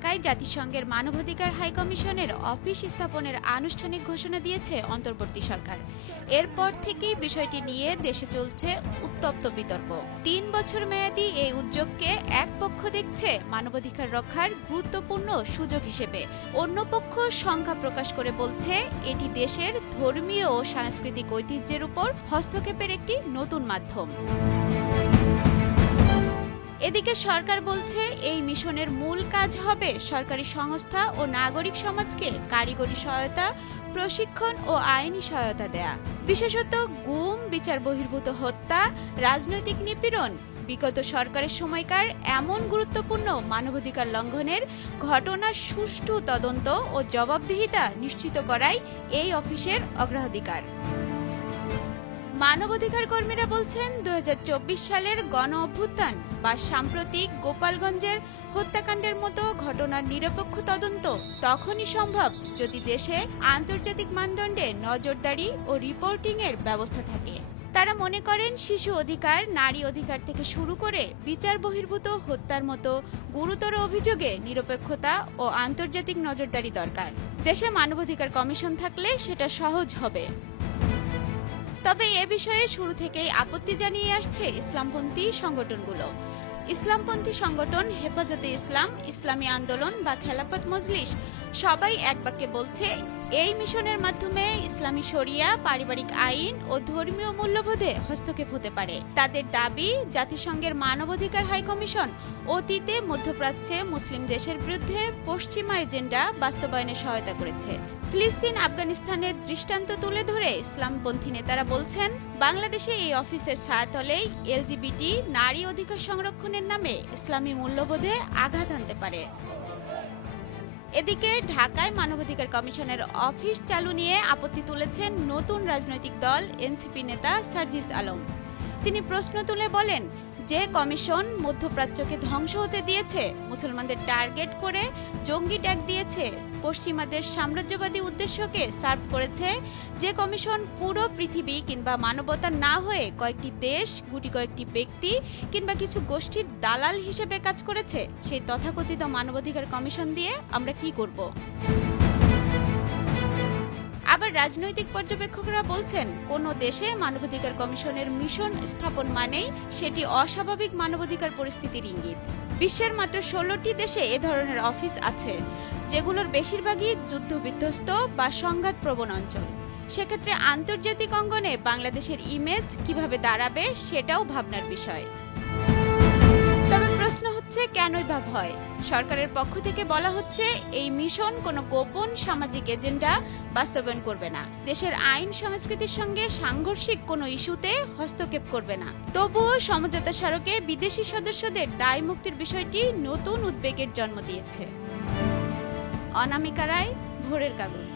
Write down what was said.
ঢাকায় জাতিসংঘের মানবাধিকার হাই কমিশনের অফিস স্থাপনের আনুষ্ঠানিক ঘোষণা দিয়েছে অন্তর্বর্তী সরকার। এরপর থেকেই বিষয়টি নিয়ে দেশে চলছে উত্তপ্ত বিতর্ক। ৩ বছর মেয়াদী এই উদ্যোগকে এক পক্ষ দেখছে মানবাধিকার রক্ষার গুরুত্বপূর্ণ সুযোগ হিসেবে, অন্য পক্ষ সংখ্যা প্রকাশ করে বলছে এটি দেশের ধর্মীয় ও সাংস্কৃতিক ঐতিহ্যের উপর হস্তক্ষেপের একটি নতুন মাধ্যম। এদিকে সরকার বলছে এই মিশনের মূল কাজ হবে সরকারি সংস্থা ও নাগরিক সমাজকে কারিগরি সহায়তা, প্রশিক্ষণ ও আইনি সহায়তা দেয়া। বিশেষত গুম, বিচার বহির্ভূত হত্যা, রাজনৈতিক নিপীড়ন, বিগত সরকারের সময়কার এমন গুরুত্বপূর্ণ মানবাধিকার লঙ্ঘনের ঘটনার সুষ্ঠু তদন্ত ও জবাবদিহিতা নিশ্চিত করাই এই অফিসের অগ্রাধিকার। মানবাধিকার কর্মীরা বলছেন ২০২৪ সালের গণ অভ্যুত্থান বা সাম্প্রতিক গোপালগঞ্জের হত্যাকাণ্ডের মতো ঘটনার নিরপেক্ষ তদন্ত তখনই সম্ভব যদি দেশে আন্তর্জাতিক মানদণ্ডে নজরদারি ও রিপোর্টিং এর ব্যবস্থা থাকে। তারা মনে করেন শিশু অধিকার, নারী অধিকার থেকে শুরু করে বিচার বহির্ভূত হত্যার মতো গুরুতর অভিযোগে নিরপেক্ষতা ও আন্তর্জাতিক নজরদারি দরকার। দেশে মানবাধিকার কমিশন থাকলে সেটা সহজ হবে। তবে এ বিষয়ে শুরু থেকেই আপত্তি জানিয়ে আসছে ইসলামপন্থী সংগঠনগুলো। ইসলামপন্থী সংগঠন হেফাজতে ইসলাম, ইসলামী আন্দোলন বা খেলাফত মজলিস সবাই এক বাক্যে বলছে এই মিশনের মাধ্যমে ইসলামী শরিয়া, পারিবারিক আইন ও ধর্মীয় মূল্যবোধে হস্তক্ষেপ হতে পারে। তাদের দাবি, জাতিসংঘের মানবাধিকার হাই কমিশন অতীতে মধ্যপ্রাচ্যে মুসলিম দেশের বিরুদ্ধে পশ্চিমা এজেন্ডা বাস্তবায়নে সহায়তা করেছে। ফিলিস্তিন, আফগানিস্তানের দৃষ্টান্ত তুলে ধরে ইসলামপন্থী নেতারা বলছেন বাংলাদেশে এই অফিসের ছায়াতলেই এলজিবিটি, নারী অধিকার সংরক্ষণের নামে ইসলামী মূল্যবোধে আঘাত আনতে পারে। এদিকে ঢাকায় মানবাধিকার কমিশনের অফিস চালু নিয়ে আপত্তি তুলেছেন নতুন রাজনৈতিক দল এনসিপি নেতা সার্জিস আলম। তিনি প্রশ্ন তুলে বলেন, যে কমিশন মধ্যপ্রাচ্যকে ধ্বংস হতে দিয়েছে, মুসলমানদের টার্গেট করে জঙ্গি ট্যাগ দিয়েছে, পশ্চিমাদের সাম্রাজ্যবাদী উদ্দেশ্যকে সার্ভ করেছে, যে কমিশন পুরো পৃথিবী কিংবা মানবতা না হয়ে কয়েকটি দেশ, গুটি কয়েকটি ব্যক্তি কিংবা কিছু গোষ্ঠীর দালাল হিসেবে কাজ করেছে, সেই তথাকথিত মানবাধিকার কমিশন দিয়ে আমরা কি করব? আবার রাজনৈতিক পর্যবেক্ষকরা বলছেন কোন দেশে মানবাধিকার কমিশনের মিশন স্থাপন মানেই সেটি অস্বাভাবিক মানবাধিকার পরিস্থিতির ইঙ্গিত। বিশ্বের মাত্র ১৬টি দেশে এ ধরনের অফিস আছে, যেগুলোর বেশিরভাগই যুদ্ধবিধ্বস্ত বা সংঘাতপ্রবণ অঞ্চল। সেক্ষেত্রে আন্তর্জাতিক অঙ্গনে বাংলাদেশের ইমেজ কিভাবে দাঁড়াবে সেটাও ভাবনার বিষয়। তবে প্রশ্ন হচ্ছে কেনই বা ভয়? সরকারের পক্ষ থেকে বলা হচ্ছে এই মিশন কোনো গোপন সামাজিক এজেন্ডা বাস্তবায়ন করবে না, দেশের আইন সংস্কৃতির সঙ্গে সাংঘর্ষিক কোনো ইস্যুতে হস্তক্ষেপ করবে না। তবুও সমঝোতা স্মারকে বিদেশি সদস্যদের দায় মুক্তির বিষয়টি নতুন উদ্বেগের জন্ম দিয়েছে। অনামিকা রায়, ভোরের কাগজ।